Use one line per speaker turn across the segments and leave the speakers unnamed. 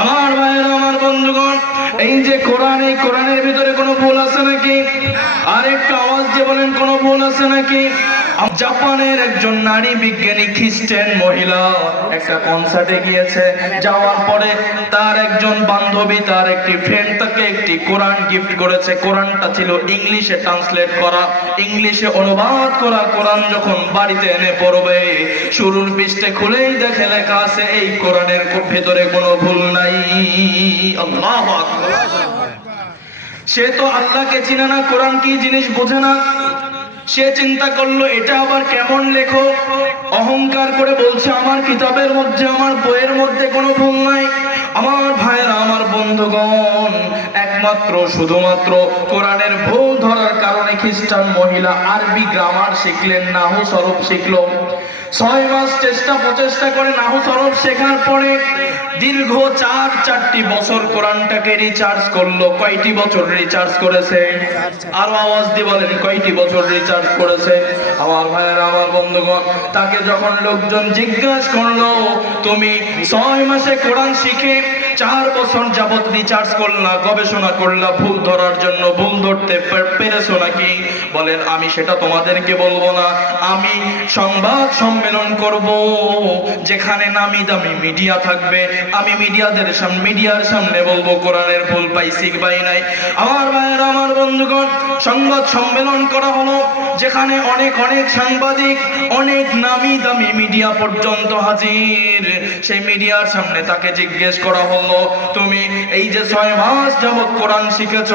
আমার ভাইয়েরা, আমার বন্ধুগণ, এই যে কোরআন, এই কোরআনের ভিতরে কোনো ভুল আছে নাকি? আরেকটা আওয়াজ যে বলেন, কোনো ভুল আছে নাকি? জাপানের একজন নারী বিজ্ঞানী খ্রিস্টান মহিলা একটা কনসার্টে গিয়েছে। যাওয়ার পরে তার একজন বান্ধবী, তার একটি ফ্রেন্ড তাকে একটি কোরআন গিফট করেছে। কোরআনটা ছিল ইংলিশে ট্রান্সলেট করা। ইংলিশে অনুবাদ করা। কোরআন যখন বাড়িতে এনে পড়বে, শুরুর পৃষ্ঠে খুলেই দেখে লেখা আছে, এই কোরআনের ভেতরে কোনো ভুল নাই। সে তো আল্লাহকে চিনে না, কোরআন কি জিনিস বোঝে না? সে চিন্তা করল, এটা আবার কেমন লেখো অহংকার করে বলছে, আমার কিতাবের মধ্যে, আমার বইয়ের মধ্যে কোনো ভুল নাই। আমার ভাইয়েরা, আমার বন্ধুগণ একমাত্র, শুধুমাত্র কোরআনের ভুল ধরার কারণে খ্রিস্টান মহিলা আরবি গ্রামার শিখলেন, নাহু স্বরূপ শিখলো। ছয় মাস চেষ্টা প্রচেষ্টা করে নাহু স্বরূপ শেখার পরে দীর্ঘ চার চারটি বছর কোরআনটাকে রিচার্জ করল, কয়টি বছর রিচার্জ করেছে? আরও আওয়াজ দিয়ে বলেন, কয়টি বছর রিচার্জ করেছে? আমার ভাইয়ের, আমার বন্ধুগণ, তাকে যখন লোকজন জিজ্ঞাসা করল, তুমি ছয় মাসে কোরআন শিখে চার বছর যাবত রিচার্জ করলা, গবেষণা করলা, ভুল ধরার জন্য ভুল ধরতে পেরেছ নাকি? বলেন, আমি সেটা তোমাদেরকে বলব না। আমি সংবাদ সম্মেলন করব, যেখানে নামি দামি মিডিয়া থাকবে। আমি মিডিয়াদের সামনে মিডিয়ার সামনে বলব, কোরআনের ভুল পাই বাই নাই? আমার ভাইয়ের, আমার বন্ধুগণ সংবাদ সম্মেলন করা হলো, যেখানে অনেক অনেক সাংবাদিক, অনেক নামি দামি মিডিয়া পর্যন্ত হাজির। সেই মিডিয়ার সামনে তাকে জিজ্ঞেস করা হলো, তুমি এই যে ছয় মাস যাবত কোরআন শিখেছ,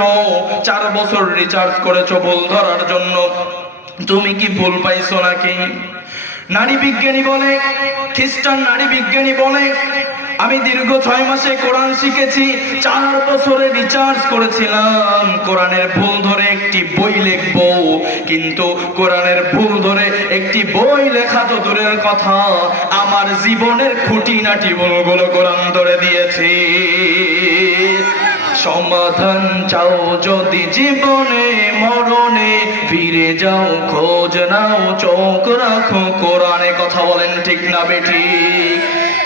চার বছর রিচার্জ করেছ ভুল ধরার জন্য, তুমি কি ভুল পাইছো নাকি? নারী বিজ্ঞানী বলে, খ্রিস্টান নারী বিজ্ঞানী বলে আমি দীর্ঘ ছয় মাসে কোরআন শিখেছি, চার বছরে রিচার্জ করেছিলাম। কোরআনের ভুল ধরে একটি বই লিখব, কিন্তু কোরআনের ভুল ধরে একটি বই লেখা তো দূরের কথা। আমার জীবনের খুঁটিনাটি ভুলগুলো কোরআন ধরে দিয়েছি। সমাধান চাও যদি জীবনে, মরণে ফিরে যাও, খোঁজ নাও, চোখ রাখো। কোরআনে কথা বলেন ঠিক না বেটি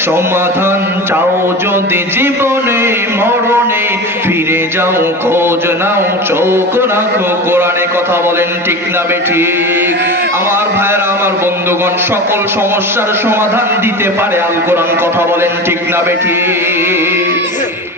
সমাধান চাও যদি জীবনে, মরণে। ফিরে যাও, খোঁজ নাও, চোখ রাখো। কোরআনে কথা বলেন, ঠিক না বেঠি আমার ভাইয়েরা, আমার বন্ধুগণ, সকল সমস্যার সমাধান দিতে পারে আল কোরআন। কথা বলেন, ঠিক না বেঠিক